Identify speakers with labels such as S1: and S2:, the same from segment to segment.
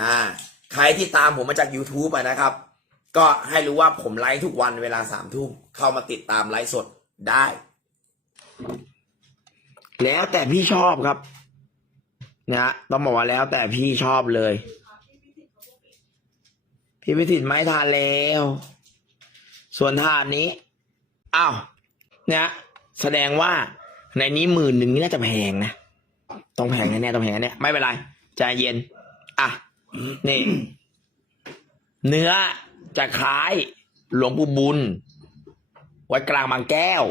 S1: อ่าใครที่ตามผมมาจาก YouTube อะนะครับ ก็ให้รู้ว่าผมไลฟ์ทุกวันเวลาสามทุ่มเข้ามาติดตามไลฟ์สดได้ แล้วแต่พี่ชอบครับนะฮะต้องบอกว่าแล้วแต่พี่ชอบเลย พี่พิสิทธิ์ไม่ทานแล้ว ส่วนทานนี้อ้าวเนี่ยแสดงว่าในนี้หมื่นหนึ่งนี่น่าจะแพงนะ ต้องแพงแน่ๆต้องแพงแน่ไม่เป็นไรใจเย็น อะ นี่ เนื้อจะคล้ายหลวงปู่บุญ วัดกลางบางแก้ว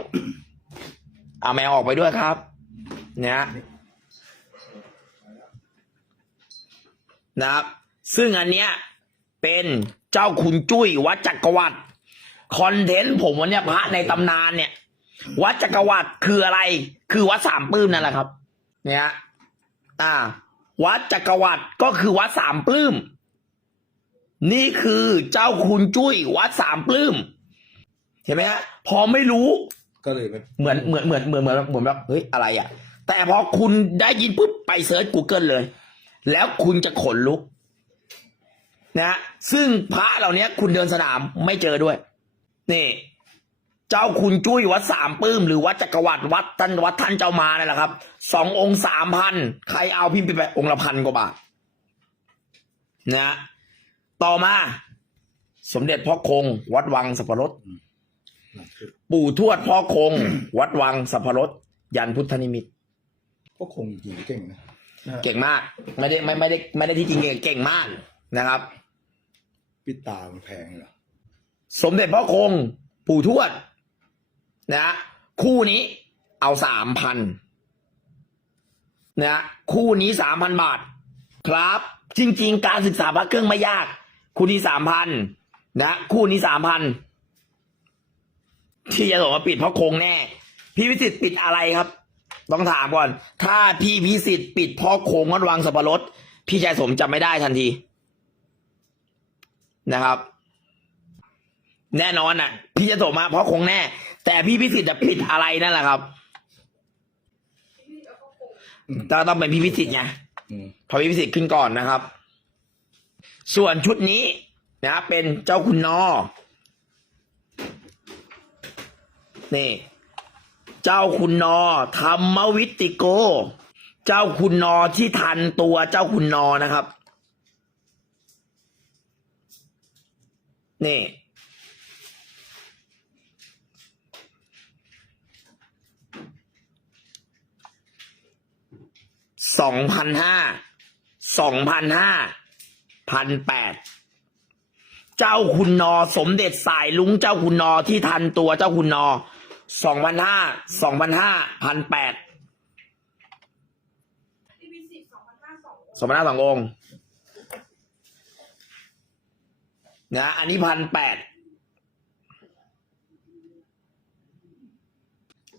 S1: เอาแมวออกไปด้วยครับ เนี่ยนะครับ ซึ่งอันเนี้ยเป็นเจ้าคุณจุ้ยวัดจักรวรรดิคอนเทนต์ผมวันเนี้ยพระในตำนานเนี่ย วัดจักรวรรดิคืออะไร คือวัดสามปลื้มนั่นแหละครับ เนี่ย อ่า วัดจักรวรรดิก็คือวัดสามปลื้ม นี่คือเจ้าคุณจุ้ยวัดสามปลื้ม เห็นไหมฮะพอไม่รู้
S2: ก็เลยไป
S1: เหมือนเหมือนเหมือนเหมือนเหมือนเหมือนแบบเฮ้ยอะไรอะ แต่พอคุณได้ยินปุ๊บไปเซิร์ช Google เลย แล้วคุณจะขนลุก นะ ซึ่งพระเหล่านี้คุณเดินสนามไม่เจอด้วย นี่ เจ้าคุณจุ้ยวัดสามปื้ม หรือวัดจักรวรรดิวัดท่านวัดท่านเจ้ามานั่นแหละครับสององค์สามพันใครเอาพิมพ์ไปไปองค์ละพันกว่าบาทนะต่อมา สมเด็จพ่อคง วัดวังสัพพรส
S2: หนักขึ้น
S1: ปู่ทวดพ่อคง วัดวังสัพพรสยันพุทธนิมิตร
S2: ก็คงจริงๆเก่งนะนะฮะ
S1: เก่งมาก ไม่ได้ไม่ไม่ได้ไม่ได้ที่จริงเก่งมากนะครับ
S2: ปิดตามันแพงเหรอ
S1: สมเด็จพ่อคง ปู่ทวด นะ คู่นี้เอาสามพันนะคู่นี้สามพันบาท ครับ จริง ๆ การศึกษาพระเครื่องไม่ยาก คู่นี้สามพันนะคู่นี้สามพันที่จะบอกว่าปิดเพราะคงแน่ พี่พิสิทธิ์ปิดอะไรครับ ต้องถามก่อน ถ้าพี่พิสิทธิ์ปิดเพ่อโคงวัดวังสับปะรดพี่ชายสมจำไม่ได้ทันทีนะครับ แน่นอนน่ะ พี่จะส่งมาเพราะคงแน่ แต่พี่พิสิทธิ์จะผิดอะไรนั่นแหละครับ
S2: อืม
S1: แต่ต้องเป็นพี่พิสิทธิ์ไง
S2: อืม
S1: พอพี่พิสิทธิ์ขึ้นก่อนนะครับ ส่วนชุดนี้นะเป็นเจ้าคุณนอ นี่ เจ้าคุณนอธรรมวิติโก เจ้าคุณนอที่ทันตัวเจ้าคุณนอนะครับ นี่ สองพันห้าสองพันห้าพันแปดเจ้าคุณนอสมเด็จสายลุงเจ้าคุณนอที่ทันตัวเจ้าคุณนอสองพันห้าสองพันห้าพันแปด
S3: สองพันห้าสอง
S1: สองพันห้าสององค์นะอันนี้พันแปด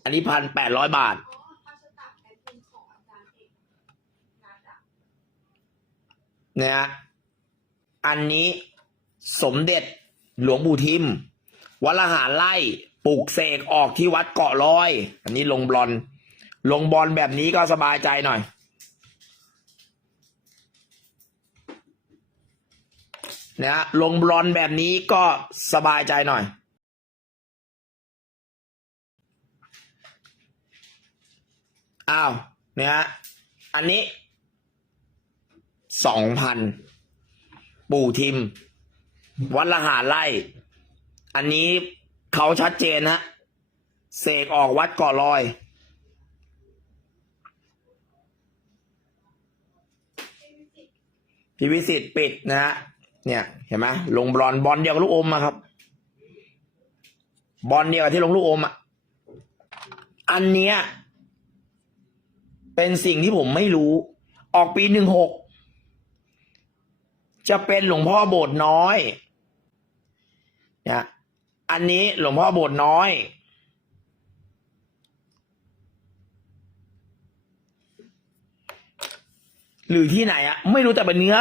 S1: อันนี้พันแปดร้อยบาท
S3: อ๋อพัชตะแอดมินของอาจารย์เอกนัดอะ
S1: นะฮะอันนี้สมเด็จหลวงปู่ทิมวัดละหารไล่ปลูกเสกออกที่วัดเกาะลอย อันนี้ลงบอลลงบอลแบบนี้ก็สบายใจหน่อย นะฮะลงบอลแบบนี้ก็สบายใจหน่อย อ้าวเนี่ยอันนี้ สองพันปู่ทิม วัดละหาไล่ อันนี้เขาชัดเจนนะเสกออกวัดเกาะลอยพี่วิสิตปิดนะฮะเนี่ยเห็นไหมลงบอลบอลเดียวกับลูกอมอะครับ บอลเดียวกับที่ลงลูกอมอะอันเนี้ยเป็นสิ่งที่ผมไม่รู้ ออกปีหนึ่งหก จะเป็นหลวงพ่อโบสถ์น้อยนะอันนี้หลวงพ่อโบสถ์น้อย หรือที่ไหนอะไม่รู้แต่เป็นเนื้อ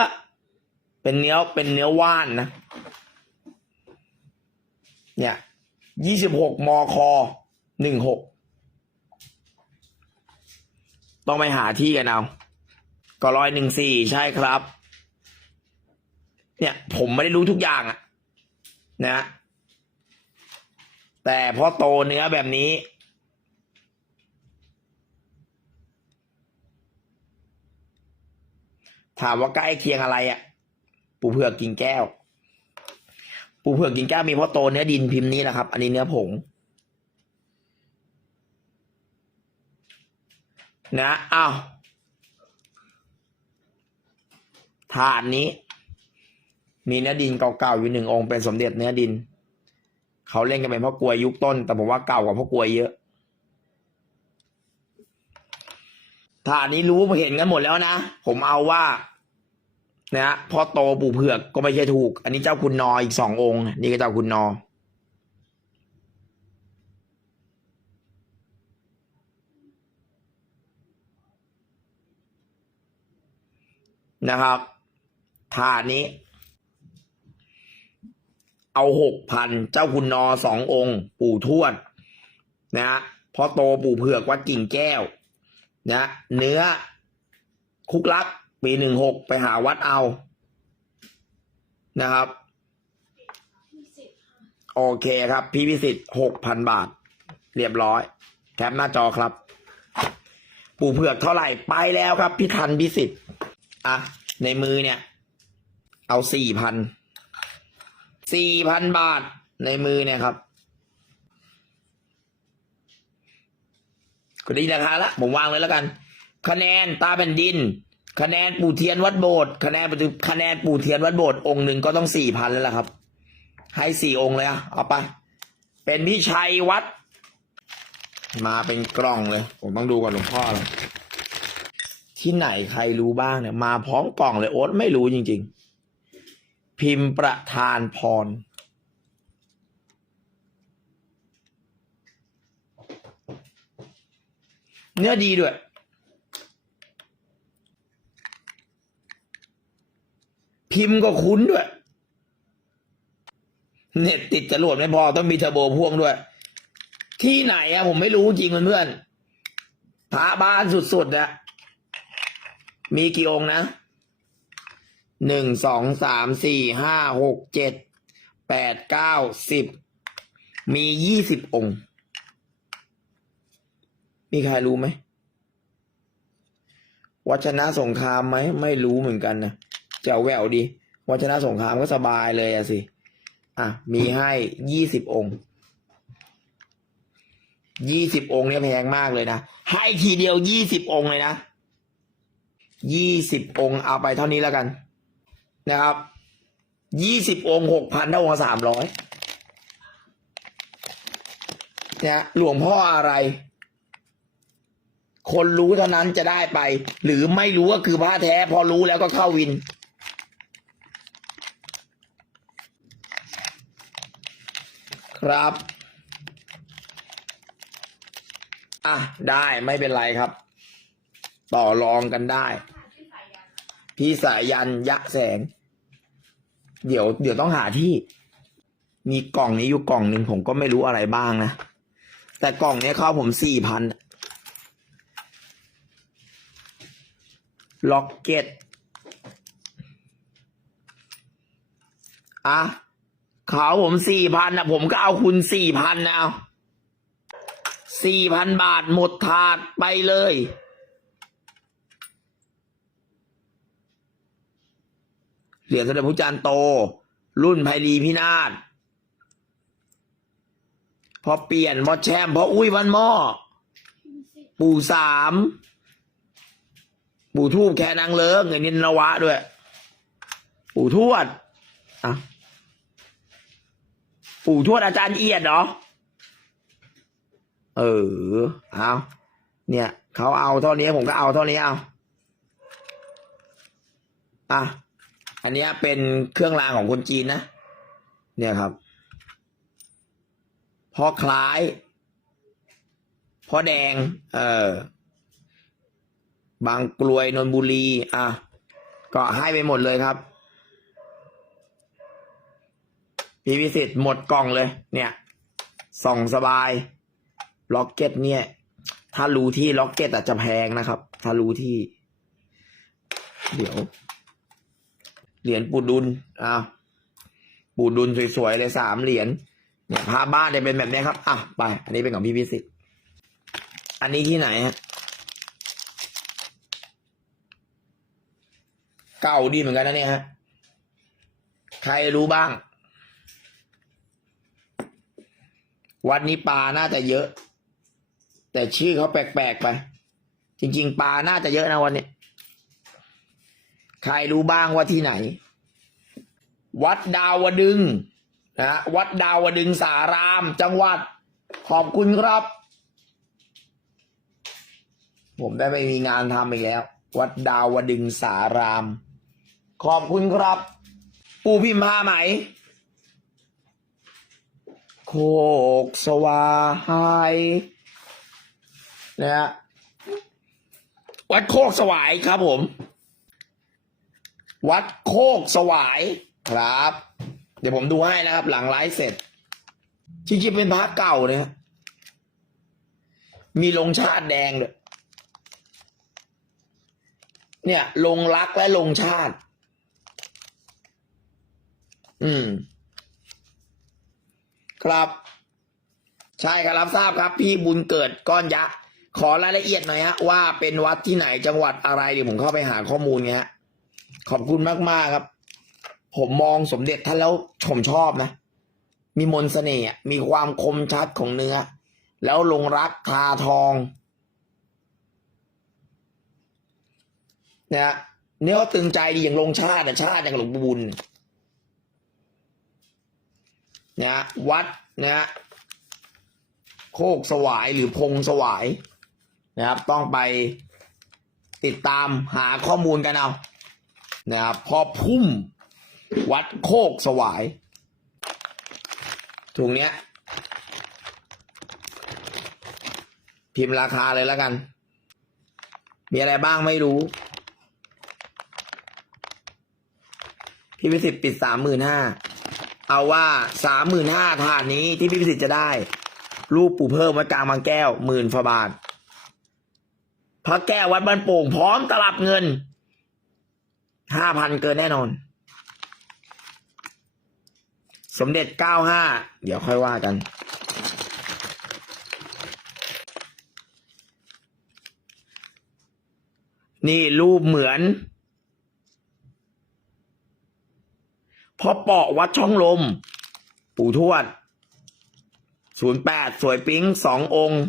S1: เป็นเนื้อเป็นเนื้อว่านนะ เนี่ยยี่สิบหกมคหนึ่งหกต้องไปหาที่กันเอาก็ร้อยหนึ่งสี่ใช่ครับ เนี่ย ผมไม่ได้รู้ทุกอย่างอะนะ แต่พอโตเนื้อแบบนี้ ถามว่าใกล้เคียงอะไรอะปูเผือกกิ่งแก้ว ปูเผือกกิ่งแก้วมีพ่อโตเนื้อดินพิมพ์นี้นะครับ อันนี้เนื้อผงนะอ้าวถาดนี้ มีเนื้อดินเก่าๆอยู่หนึ่งองค์เป็นสมเด็จเนื้อดิน เขาเล่นกันเป็นพ่อกลวยยุคต้น แต่ผมว่าเก่ากว่าพ่อกลวยเยอะถาดนี้รู้เห็นกันหมดแล้วนะ ผมเอาว่านะฮะพ่อโตปู่เผือกก็ไม่ใช่ถูก อันนี้เจ้าคุณนออีกสององค์ นี่ก็เจ้าคุณนอนะครับถาดนี้ เอาหกพันเจ้าคุณนอสององค์ ปู่ทวดนะฮะพ่อโตปู่เผือกวัดกิ่งแก้วนะเนื้อคุกลัก ปีหนึ่งหกไปหาวัดเอา นะครับ โอเคครับ พี่พิสิทธิ์หกพันบาท เรียบร้อย แคปหน้าจอครับ ปู่เผือกเท่าไหร่ไปแล้วครับ พี่ทันพิสิทธิ์อะ ในมือเนี่ย เอาสี่พัน สี่พันบาทในมือเนี่ยครับก็ดีราคาละผมวางเลยแล้วกัน คะแนนตาแผ่นดิน คะแนนปู่เทียนวัดโบสถ์คะแนนคะแนนปู่เทียนวัดโบสถ์องค์หนึ่งก็ต้องสี่พันแล้วล่ะครับ ให้สี่องค์เลยอะเอาไป เป็นพี่ชัยวัด มาเป็นกล่องเลย ผมต้องดูก่อนหลวงพ่อเลยที่ไหนใครรู้บ้างเนี่ย มาพร้อมกล่องเลยโอ๊ตไม่รู้จริง ๆ พิมพ์ประธานพร เนื้อดีด้วย พิมพ์ก็คุ้นด้วย เน็ตติดจรวดไม่พอต้องมีเทอร์โบพ่วงด้วย ที่ไหนอะผมไม่รู้จริงเพื่อนๆพระบ้านสุดๆอะมีกี่องค์นะ หนึ่งสองสามสี่ห้าหกเจ็ดแปดเก้าสิบมียี่สิบองค์ มีใครรู้ไหมวัชนะสงครามไหมไม่รู้เหมือนกันนะแจ๋วแววดี วัชนะสงครามก็สบายเลยอะสิ อะ มีให้ยี่สิบองค์ยี่สิบองค์เนี่ยแพงมากเลยนะ ให้ทีเดียวยี่สิบองค์เลยนะยี่สิบองค์เอาไปเท่านี้แล้วกัน นะครับยี่สิบองค์หกพันเท่าองค์สามร้อยเนี่ยหลวงพ่ออะไร คนรู้เท่านั้นจะได้ไป หรือไม่รู้ก็คือพระแท้ พอรู้แล้วก็เข้าวิน ครับ อะ ได้ไม่เป็นไรครับ ต่อรองกันได้ พี่สายันยะแสง เดี๋ยวเดี๋ยวต้องหาที่ มีกล่องนี้อยู่กล่องหนึ่งผมก็ไม่รู้อะไรบ้างนะ แต่กล่องนี้เข้าผมสี่พันล็อกเก็ตอะเขาผมสี่พันนะผมก็เอาคุณสี่พันนะเอาสี่พันบาทหมดถาดไปเลย เหรียญสมเด็จพระจารย์โต รุ่นไพรีพินาศพอเปลี่ยนพอแชมพออุ้ยวันหม้อปู่สามปู่ทูบแค่นางเลิงเงินนินนวะด้วย ปู่ทวดอะปู่ทวดอาจารย์เอียดเหรอ เออ เอาเนี่ย เขาเอาเท่านี้ผมก็เอาเท่านี้เอา อะ อันนี้เป็นเครื่องรางของคนจีนนะ เนี่ยครับพอคล้ายพอแดง เออบางกลวยนนบุรี อะ ก็ให้ไปหมดเลยครับพี่วิสิตหมดกล่องเลย เนี่ยส่องสบาย ล็อกเก็ตเนี่ย ถ้ารู้ที่ล็อกเก็ตอาจจะแพงนะครับ ถ้ารู้ที่ เดี๋ยว เหรียญปูดุลอ้าวปูดุลสวยๆเลยสามเหรียญเนี่ยพาบ้านจะเป็นแบบนี้ครับอะไป อันนี้เป็นของพี่พิสิทธิ์อันนี้ที่ไหนฮะเก่าดีเหมือนกันนะเนี่ยฮะใครรู้บ้าง วันนี้ปลาน่าจะเยอะ แต่ชื่อเขาแปลกๆไป จริง ๆ ปลาน่าจะเยอะนะวันนี้ ใครรู้บ้างว่าที่ไหน วัดดาวดึงนะวัดดาวดึงสาราม จังหวัด ขอบคุณครับ ผมได้ไปมีงานทำอีกแล้ว วัดดาวดึงสาราม ขอบคุณครับ ปูพิมพาไหม โคกสวายนะฮะวัดโคกสวายครับผม วัดโคกสวายครับ เดี๋ยวผมดูให้นะครับ หลังไลฟ์เสร็จจริงๆเป็นพระเก่าเนี่ยมีลงชาติแดงเลยเนี่ยลงรักและลงชาติ อืม ครับ ใช่ครับรับทราบครับ พี่บุญเกิดก้อนยักษ์ขอรายละเอียดหน่อยฮะว่าเป็นวัดที่ไหนจังหวัดอะไรเดี๋ยวผมเข้าไปหาข้อมูลไงฮะ ขอบคุณมากๆครับ ผมมองสมเด็จท่านแล้วผมชอบนะ มีมนต์เสน่ห์มีความคมชัดของเนื้อ แล้วลงรักทาทองเนี่ยเนื้อเขาตึงใจดีอย่างลงชาติชาติอย่างหลวงปู่บุญเนี่ยวัดเนี่ยโคกสวายหรือพงสวายนะครับ ต้องไปติดตามหาข้อมูลกันเอา นะครับพอพุ่มวัดโคกสวายถุงเนี้ย พิมพ์ราคาเลยแล้วกัน มีอะไรบ้างไม่รู้ พี่พิสิทธิ์ปิดสามหมื่นห้าเอาว่าสามหมื่นห้าถาดนี้ที่พี่พิสิทธิ์จะได้ รูปปู่เพิ่มวัดกลางบางแก้วหมื่นฟาบาทพระแก้ววัดบ้านโป่งพร้อมตลับเงิน ห้าพันเกินแน่นอน สมเด็จเก้าห้าเดี๋ยวค่อยว่ากัน นี่รูปเหมือนพ่อเปาะวัดช่องลม ปู่ทวดศูนย์แปดสวยปิ๊งสององค์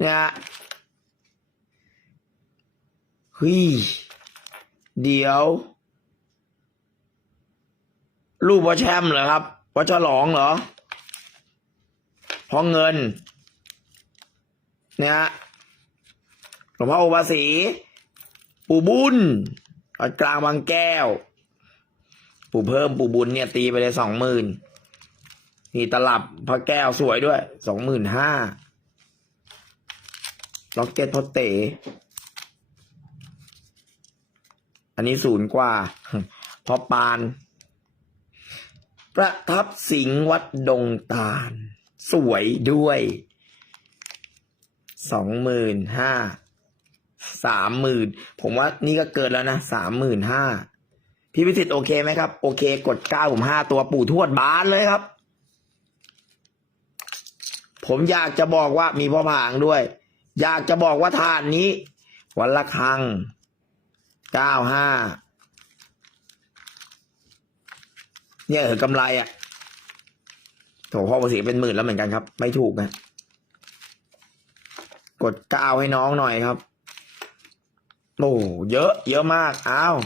S1: เนี่ย เฮ้ยเดี๋ยวรูปว่าแชมป์เหรอครับว่าฉลองเหรอพราะเงินเนี่ยหลวงพ่ออุบาสี ปู่บุญวัดกลางบางแก้ว ปู่เพิ่มปู่บุญเนี่ยตีไปเลยสองหมื่นนี่ตลับพระแก้วสวยด้วยสองหมื่นห้าล็อกเก็ตพอเต๋ อันนี้ศูนย์กว่า พอปาน ประทับสิงห์วัดดงตาล สวยด้วยสองหมื่นห้าสามหมื่นผมว่านี่ก็เกินแล้วนะสามหมื่นห้าพี่พิสิทธิ์โอเคไหมครับ โอเค กดเก้าผมห้าตัวปู่ทวดบานเลยครับ ผมอยากจะบอกว่ามีพ่อผางด้วย อยากจะบอกว่าทานนี้ วันละครัง เก้าห้าเนี่ยเหอกำไรอะ่ะโถพ่อภาษีเป็นหมื่นแล้วเหมือนกันครับ ไม่ถูกนะ กดเก้าให้น้องหน่อยครับ โอ้เยอะ เยอะมาก อ้าว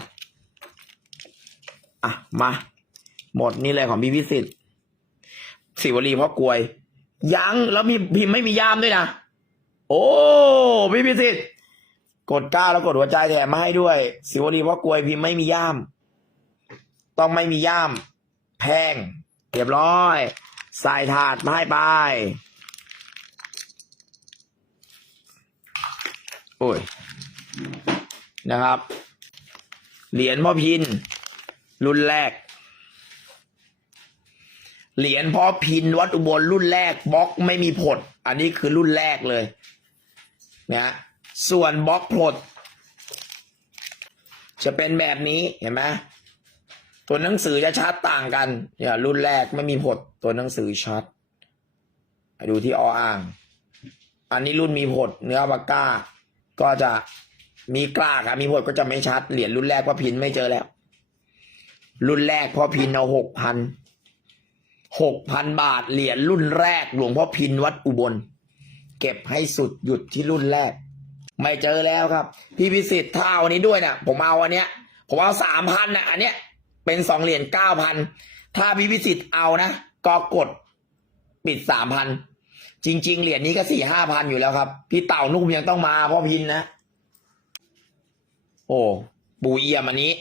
S1: อะ มา หมดนี่เลยของพี่พิสิทธิ์สิวลีพ่อกลวย ยัง แล้วมีพิมพ์ไม่มียามด้วยนะ โอ้ พี่พิสิทธิ์ กดเก้าแล้วกดหัวใจแถมมาให้ด้วย สิวลีเพ่อกลวยพิมพ์ไม่มีย่าม ต้องไม่มีย่าม แพงเรียบร้อย ใส่ถาดมาให้ไป โอ้ย นะครับ เหรียญพ่อพิน รุ่นแรก เหรียญพ่อพินวัดอุบลรุ่นแรกบล็อกไม่มีผด อันนี้คือรุ่นแรกเลย นะ ส่วนบล็อกพลดจะเป็นแบบนี้เห็นไหมตัวหนังสือจะชัดต่างกันเนี่ยรุ่นแรกไม่มีพลดตัวหนังสือชัดดูที่ออ่าง อันนี้รุ่นมีพลดเนื้อปากกาก็จะมีกล้าครับมีพลดก็จะไม่ชัดเหรียญรุ่นแรกพ่อพินไม่เจอแล้ว รุ่นแรกพ่อพินเอาหกพันหกพันบาทเหรียญรุ่นแรกหลวงพ่อพินวัดอุบล เก็บให้สุดหยุดที่รุ่นแรก ไม่เจอแล้วครับ พี่พิสิทธิ์ถ้าเอาอันนี้ด้วยนะผมเอาอันเนี้ย ผมเอาสามพันนะอันเนี้ย เป็นสองเหรียญเก้าพันถ้าพี่พิสิทธิ์เอานะก็กดปิดสามพันจริง ๆ เหรียญนี้ก็สี่ห้าพันอยู่แล้วครับ พี่เต่านุ่มยังต้องมาพราะพินนะ โอ้ปูเอี่ยมอันนี้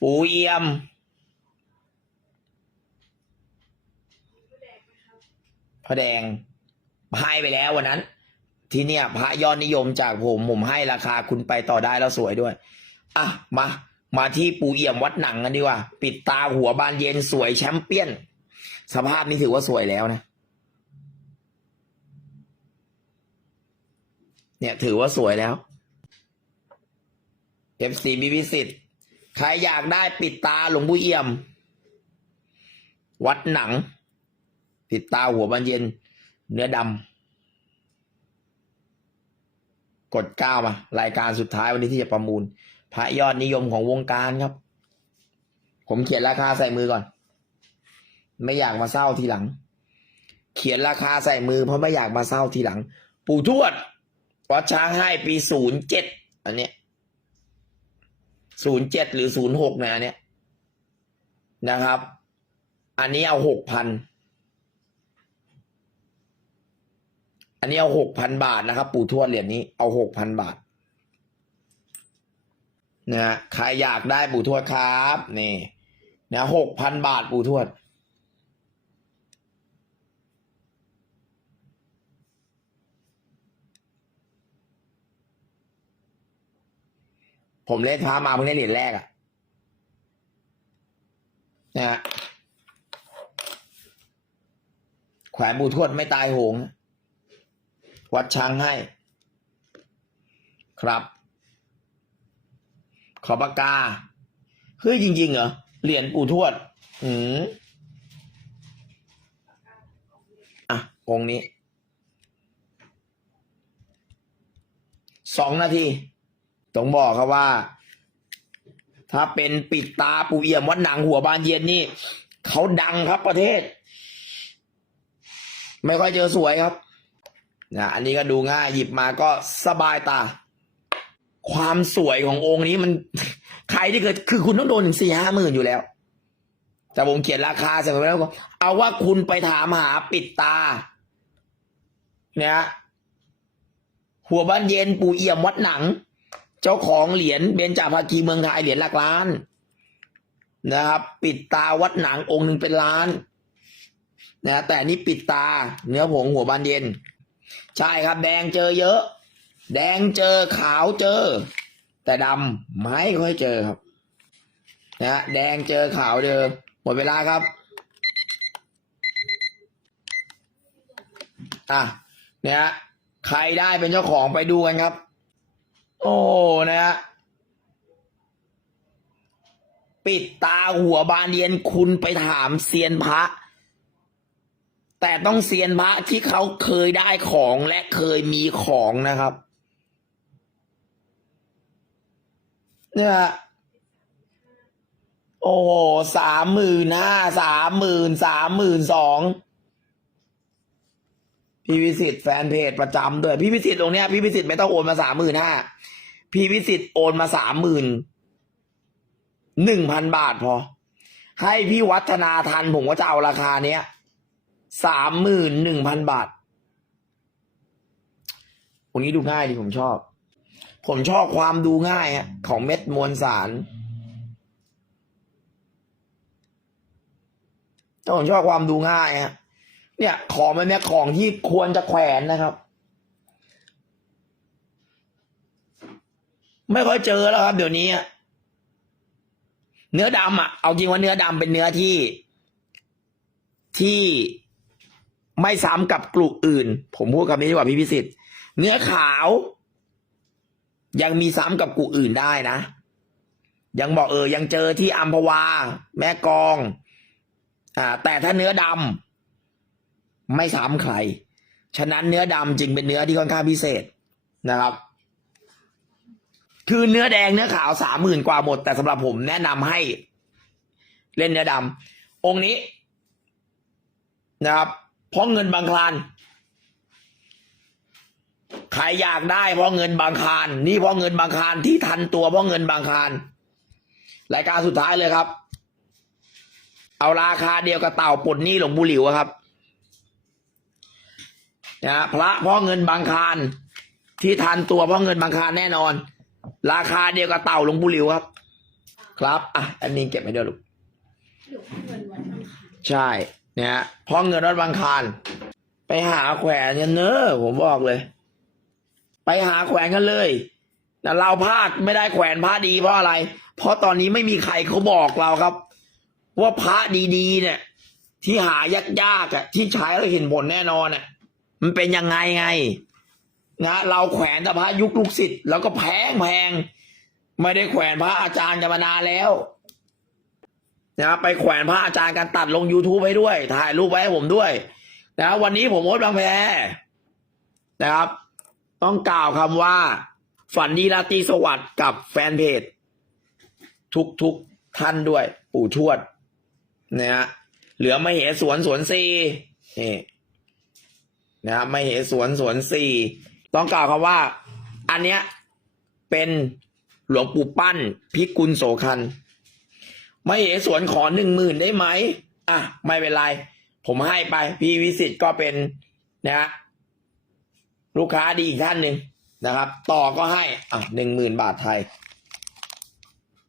S1: ปูเอี่ยมพระแดง ให้ไปแล้ววันนั้น ที่เนี่ยพระยอดนิยมจากผมผมให้ราคาคุณไปต่อได้แล้วสวยด้วย อะมา มาที่ปูเอี่ยมวัดหนังกันดีกว่า ปิดตาหัวบานเย็นสวยแชมเปี้ยน สภาพนี้ถือว่าสวยแล้วนะ เนี่ยถือว่าสวยแล้ว FC บีวิสิตใครอยากได้ปิดตาหลวงปู่เอี่ยม วัดหนัง ปิดตาหัวบานเย็น เนื้อดำกดเก้ามารายการสุดท้ายวันนี้ที่จะประมูล พระยอดนิยมของวงการครับ ผมเขียนราคาใส่มือก่อน ไม่อยากมาเศร้าทีหลัง เขียนราคาใส่มือเพราะไม่อยากมาเศร้าทีหลัง ปู่ทวดวัดช้างให้ปีศูนย์เจ็ดอันเนี้ยศูนย์เจ็ดหรือศูนย์หกนะอันเนี้ยนะครับ อันนี้เอาหกพัน อันนี้เอาหกพันบาทนะครับ ปู่ทวดเหรียญนี้เอาหกพันบาทนะฮะใครอยากได้ปู่ทวดครับ นี่นะหกพันบาทปู่ทวด ผมเล่นพามาเพิ่งได้เหรียญแรกอะนะฮะแขวนบูทวดไม่ตายโหง วัดช้างให้ครับ ขอปากกา เฮ้ยจริงๆเหรอ เหรียญปู่ทวด อืมอะองนี้ สองนาทีต้องบอกครับว่า ถ้าเป็นปิดตาปู่เอี่ยมวัดหนังหัวบานเย็นนี่ เขาดังครับประเทศ ไม่ค่อยเจอสวยครับ นะอันนี้ก็ดูง่ายหยิบมาก็สบายตา ความสวยขององค์นี้มัน ใครที่เกิดคือคุณต้องโดนถึงสี่ห้าหมื่นอยู่แล้ว แต่ผมเขียนราคาเสร็จแล้วก็เอาว่าคุณไปถามหาปิดตา เนี่ยหัวบ้านเย็นปู่เอี่ยมวัดหนัง เจ้าของเหรียญเบญจภาคีเมืองไทยเหรียญหลักล้าน นะครับ ปิดตาวัดหนังองค์หนึ่งเป็นล้านนะแต่นี่ปิดตา เนื้อผงหัวบานเย็น ใช่ครับ แดงเจอเยอะ แดงเจอขาวเจอ แต่ดำไม่ค่อยเจอครับนะแดงเจอขาวเจอหมดเวลาครับอะเนี่ยใครได้เป็นเจ้าของไปดูกันครับ โอ้นะฮะปิดตาหัวบานเรียนคุณไปถามเซียนพระ แต่ต้องเซียนพระที่เขาเคยได้ของและเคยมีของนะครับ เนี่ยโอ้โหสามหมื่นห้าสามหมื่นสามหมื่นสองพี่วิสิตแฟนเพจประจำด้วยพี่วิสิตตรงเนี้ยพี่วิสิตไม่ต้องโอนมาสามหมื่นห้าพี่วิสิตโอนมาสามหมื่นหนึ่งพันบาทพอ ให้พี่วัฒนาทันผมก็จะเอาราคาเนี้ย สามหมื่นหนึ่งพันบาทตรงนี้ดูง่ายดีผมชอบ ผมชอบความดูง่ายฮะของเม็ดมวลสารผมชอบความดูง่ายฮะเนี่ย ของมันเนี่ยของที่ควรจะแขวนนะครับ ไม่ค่อยเจอแล้วครับ เดี๋ยวนี้เนื้อดำอะ เอาจริงว่าเนื้อดำเป็นเนื้อที่ที่ ไม่ซ้ำกับกลุ่มอื่น ผมพูดคำนี้ดีกว่าพี่พิสิทธิ์เนื้อขาว ยังมีซ้ำกับกลุ่มอื่นได้นะ ยังบอกเออ ยังเจอที่อัมพวา แม่กอง อ่า แต่ถ้าเนื้อดำไม่ซ้ำใคร ฉะนั้นเนื้อดำจึงเป็นเนื้อที่ค่อนข้างพิเศษนะครับ คือเนื้อแดงเนื้อขาวสามหมื่นกว่าหมด แต่สำหรับผมแนะนำให้ เล่นเนื้อดำองค์นี้นะครับ เพราะเงินบางคลานใครอยากได้เพราะเงินบางคลาน นี่เพราะเงินบางคลานที่ทันตัวเพราะเงินบางคลานรายการสุดท้ายเลยครับ เอาราคาเดียวกับเต่าปลดหนี้หลวงปู่หลิวอะครับนะฮะพระเพราะเงินบางคลานที่ทันตัวเพราะเงินบางคลานแน่นอน ราคาเดียวกับเต่าหลวงปู่หลิวครับ ครับอะอันนี้เก็บไว้ด้วยลูก
S3: หรือว่าเงินวันอังคาร
S1: ใช่ เนี่ยพราะเงินวัดบางคลานไปหาแขวนกันเนอะผมบอกเลย ไปหาแขวนกันเลยแต่เราพลาดไม่ได้แขวนพระดีเพราะอะไร เพราะตอนนี้ไม่มีใครเขาบอกเราครับ ว่าพระดีๆ เนี่ย ที่หายากๆอะที่ใช้แล้วเห็นผลแน่นอนอะมันเป็นยังไงไงนะเราแขวนแต่พระยุคลูกศิษย์แล้วก็แพงแพงไม่ได้แขวนพระอาจารย์กันมานานแล้ว นะไปแขวนพระอาจารย์การตัดลง YouTube ให้ด้วย ถ่ายรูปไว้ให้ผมด้วยนะวันนี้ผมโอ๊ตบางแพนะครับ ต้องกล่าวคำว่า ฝันดีราตรีสวัสดิ์กับแฟนเพจ ทุกทุกๆท่านด้วย ปู่ทวดนะฮะเหลือไม่เหสวนสวนซีนี่นะไม่เหสวนสวนซีต้องกล่าวคำว่า อันเนี้ยเป็นหลวงปู่ปั้นพิกุลโสคัน ไม่เหสวนขอหนึ่งหมื่นได้ไหมอะไม่เป็นไร ผมให้ไป พี่วิสิตก็เป็นนะฮะลูกค้าดีอีกท่านหนึ่งนะครับ ต่อก็ให้อะหนึ่งหมื่นบาทไทย